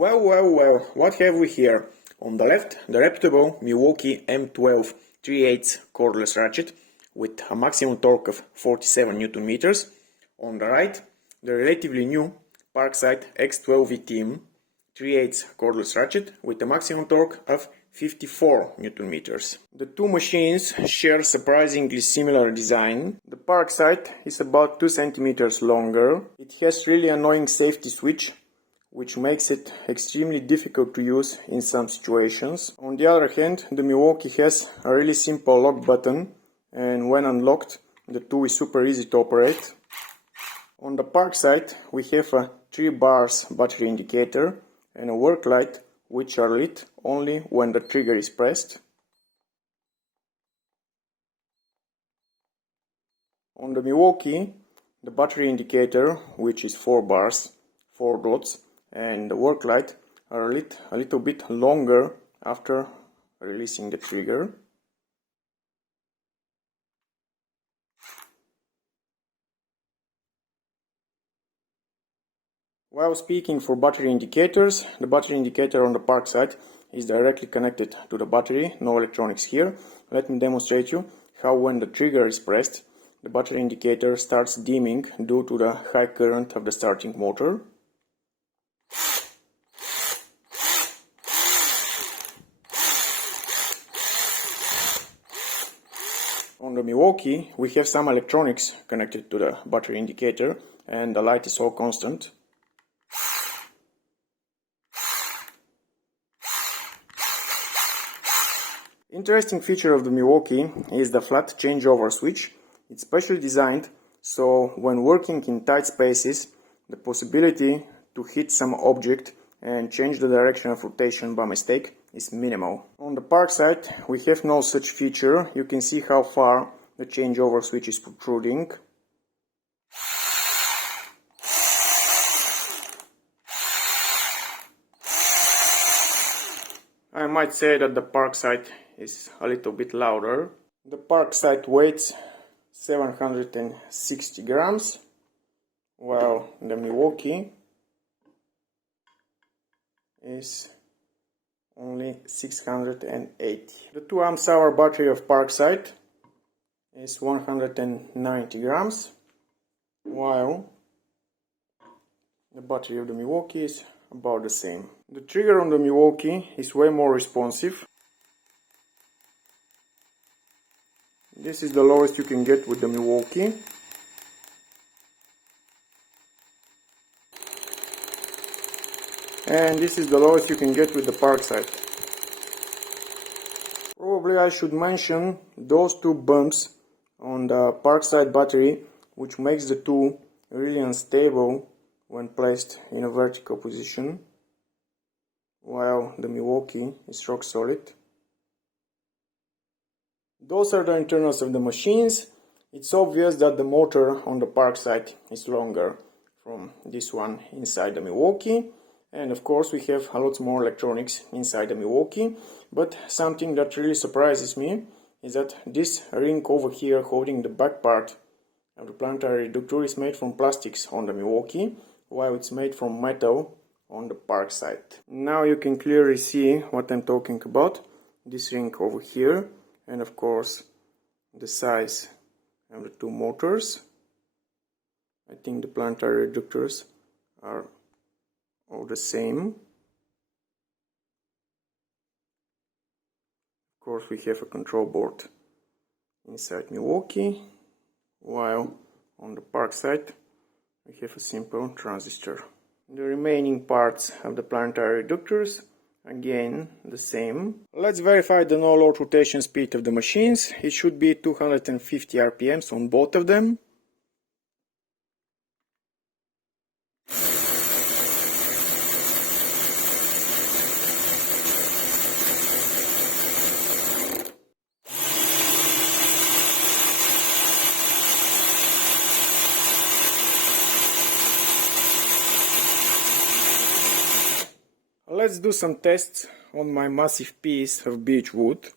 Well, what have we here? On the left, the reputable Milwaukee M12 3/8 cordless ratchet with a maximum torque of 47 Newton meters. On the right, the relatively new Parkside X12 VTM 3/8 cordless ratchet with a maximum torque of 54 Newton meters. The two machines share surprisingly similar design. The Parkside is about 2 centimeters longer. It has really annoying safety switch, which makes it extremely difficult to use in some situations. On the other hand, the Milwaukee has a really simple lock button, and when unlocked, the tool is super easy to operate. On the Parkside, we have a 3 bars battery indicator and a work light, which are lit only when the trigger is pressed. On the Milwaukee, the battery indicator, which is 4 bars, 4 dots, and the work light are lit a little bit longer after releasing the trigger. While speaking for battery indicators, the battery indicator on the Parkside is directly connected to the battery, no electronics here. Let me demonstrate you how when the trigger is pressed, the battery indicator starts dimming due to the high current of the starting motor. On the Milwaukee, we have some electronics connected to the battery indicator, and the light is all constant. Interesting feature of the Milwaukee is the flat changeover switch. It's specially designed so when working in tight spaces, the possibility to hit some object and change the direction of rotation by mistake is minimal. On the Parkside, we have no such feature. You can see how far the changeover switch is protruding. I might say that the Parkside is a little bit louder. The Parkside weighs 760 grams, while the Milwaukee is only 680. The 2 amp-hour battery of Parkside is 190 grams, while the battery of the Milwaukee is about the same. The trigger on the Milwaukee is way more responsive. This is the lowest you can get with the Milwaukee. And this is the lowest you can get with the Parkside. Probably I should mention those 2 bumps on the Parkside battery, which makes the tool really unstable when placed in a vertical position, while the Milwaukee is rock solid. Those are the internals of the machines. It's obvious that the motor on the Parkside is longer from this one inside the Milwaukee. And of course we have a lot more electronics inside the Milwaukee. But something that really surprises me is that this ring over here holding the back part of the planetary reductor is made from plastics on the Milwaukee, while it's made from metal on the Parkside. Now you can clearly see what I'm talking about. This ring over here, and of course the size of the 2 motors. I think the planetary reductors are all the same. Of course we have a control board inside Milwaukee, while on the Parkside we have a simple transistor. The remaining parts of the planetary reductors, again the same. Let's verify the no-load rotation speed of the machines. It should be 250 RPMs on both of them. Let's do some tests on my massive piece of beech wood.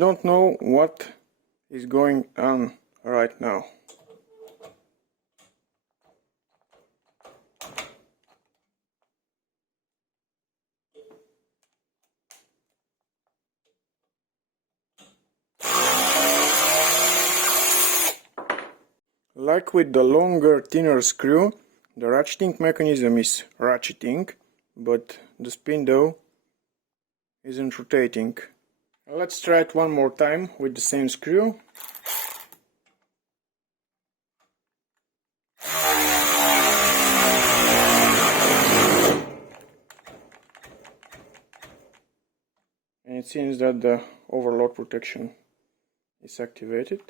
don't know what is going on right now. Like with the longer, thinner screw, the ratcheting mechanism is ratcheting, but the spindle isn't rotating. Let's try it one more time with the same screw. And it seems that the overload protection is activated.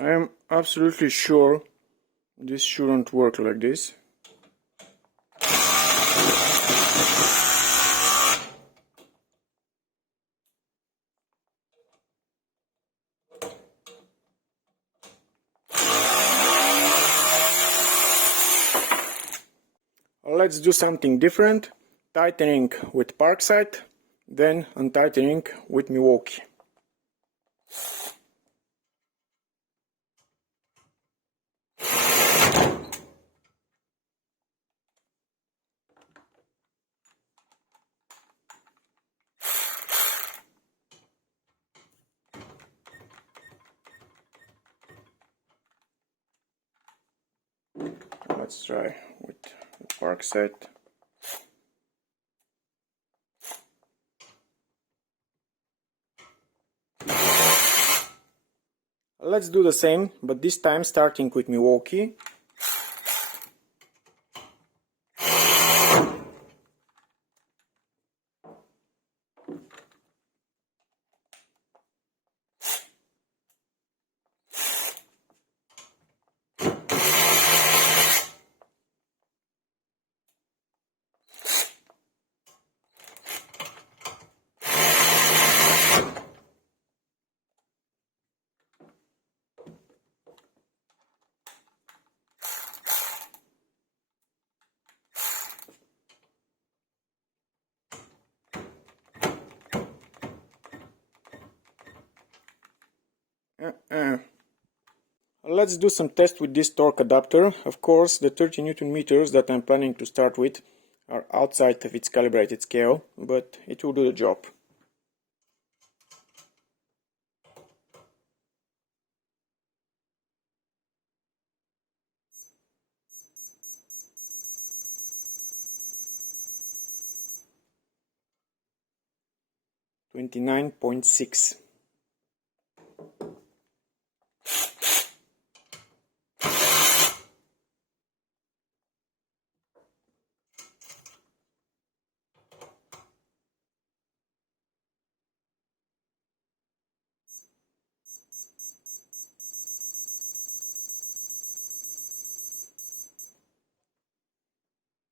I am absolutely sure this shouldn't work like this. Let's do something different, tightening with Parkside, then untightening with Milwaukee. Let's try with the Parkside. Let's do the same, but this time starting with Milwaukee. Let's do some tests with this torque adapter. Of course, the 30 Newton meters that I'm planning to start with are outside of its calibrated scale, but it will do the job. $29.6.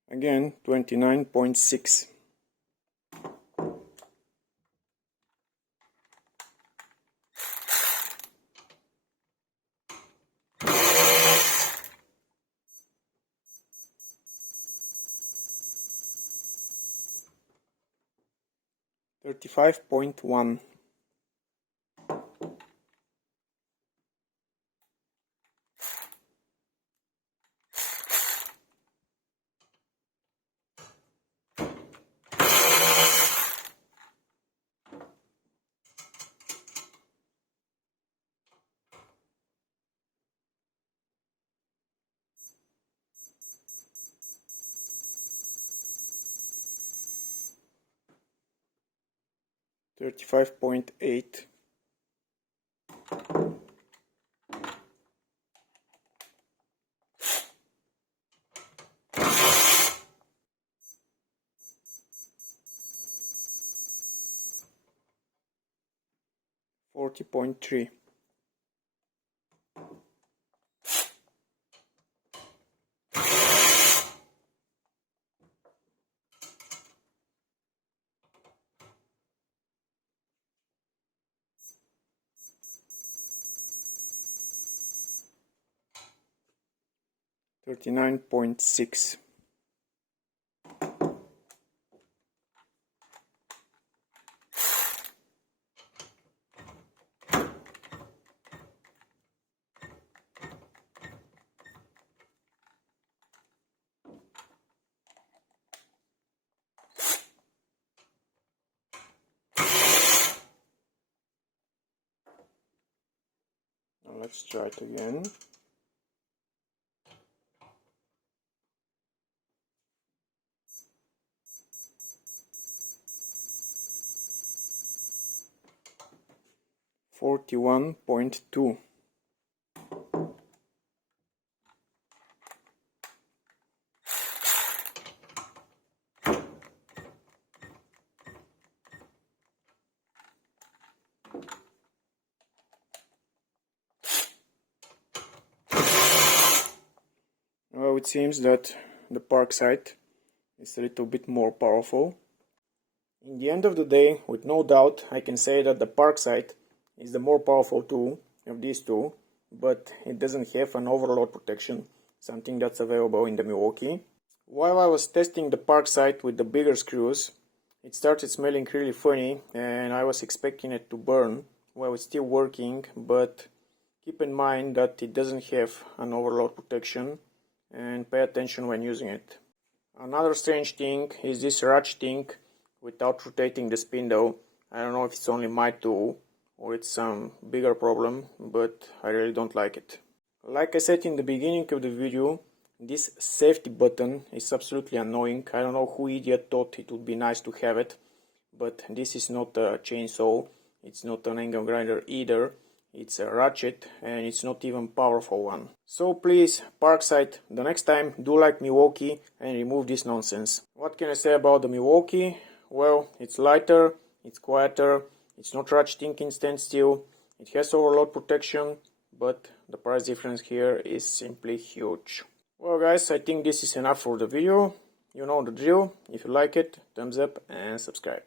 Again, 29.6. $35.1. $35.8. 40.3. $39.6. Now let's try it again. $41.2. Well, it seems that the Parkside is a little bit more powerful. In the end of the day, with no doubt, I can say that the Parkside is the more powerful tool of these two, but it doesn't have an overload protection, something that's available in the Milwaukee. While I was testing the Parkside with the bigger screws, it started smelling really funny and I was expecting it to burn. Well, it's still working, but keep in mind that it doesn't have an overload protection and pay attention when using it. Another strange thing is this ratcheting without rotating the spindle. I don't know if it's only my tool or it's some bigger problem, but I really don't like it. Like I said in the beginning of the video, this safety button is absolutely annoying. I don't know who idiot thought it would be nice to have it, but this is not a chainsaw, it's not an angle grinder either. It's a ratchet and it's not even powerful one. So please, Parkside, the next time do like Milwaukee and remove this nonsense. What can I say about the Milwaukee? Well, it's lighter, it's quieter, it's not ratcheting in standstill, it has overload protection, but the price difference here is simply huge. Well guys, I think this is enough for the video. You know the drill. If you like it, thumbs up and subscribe.